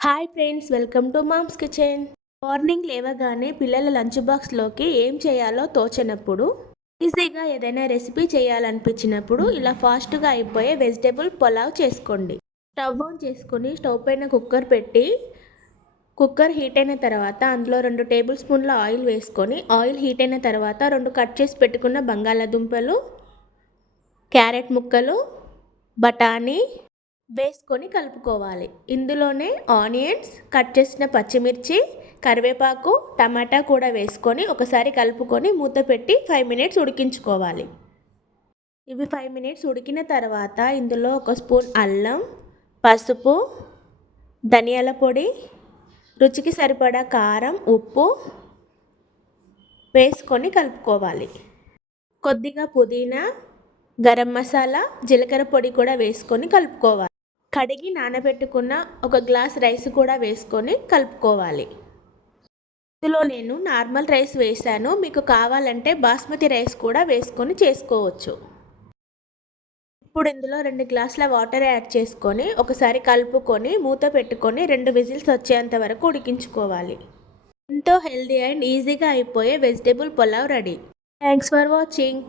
Hi friends, welcome to mom's kitchen. Morning లేవగానే పిల్లల lunch బాక్స్లోకి ఏం చేయాలో తోచనప్పుడు, ఈజీగా ఏదైనా రెసిపీ చేయాలనిపించినప్పుడు ఇలా ఫాస్ట్గా అయిపోయే వెజిటేబుల్ పులావ్ చేసుకోండి. స్టవ్ ఆన్ చేసుకొని స్టవ్ పైన కుక్కర్ పెట్టి కుక్కర్ హీట్ అయిన తర్వాత అందులో 2 టేబుల్ స్పూన్ల ఆయిల్ వేసుకొని ఆయిల్ హీట్ అయిన తర్వాత 2 కట్ చేసి పెట్టుకున్న బంగాళాదుంపలు, క్యారెట్ ముక్కలు, బఠానీ వేసుకొని కలుపుకోవాలి. ఇందులోనే ఆనియన్స్, కట్ చేసిన పచ్చిమిర్చి, కరివేపాకు, టమాటా కూడా వేసుకొని ఒకసారి కలుపుకొని మూత పెట్టి 5 మినిట్స్ ఉడికించుకోవాలి. ఇవి 5 మినిట్స్ ఉడికిన తర్వాత ఇందులో 1 స్పూన్ అల్లం, పసుపు, ధనియాల పొడి, రుచికి సరిపడా కారం, ఉప్పు వేసుకొని కలుపుకోవాలి. కొద్దిగా పుదీనా, గరం మసాలా, జీలకర్ర పొడి కూడా వేసుకొని కలుపుకోవాలి. కడిగి నానబెట్టుకున్న 1 గ్లాస్ రైస్ కూడా వేసుకొని కలుపుకోవాలి. ఇందులో నేను నార్మల్ రైస్ వేసాను, మీకు కావాలంటే బాస్మతి రైస్ కూడా వేసుకొని చేసుకోవచ్చు. ఇప్పుడు ఇందులో 2 గ్లాసుల వాటర్ యాడ్ చేసుకొని ఒకసారి కలుపుకొని మూత పెట్టుకొని 2 విజిల్స్ వచ్చేంత వరకు ఉడికించుకోవాలి. ఎంతో హెల్దీ అండ్ ఈజీగా అయిపోయే vegetable pulao ready. Thanks for watching.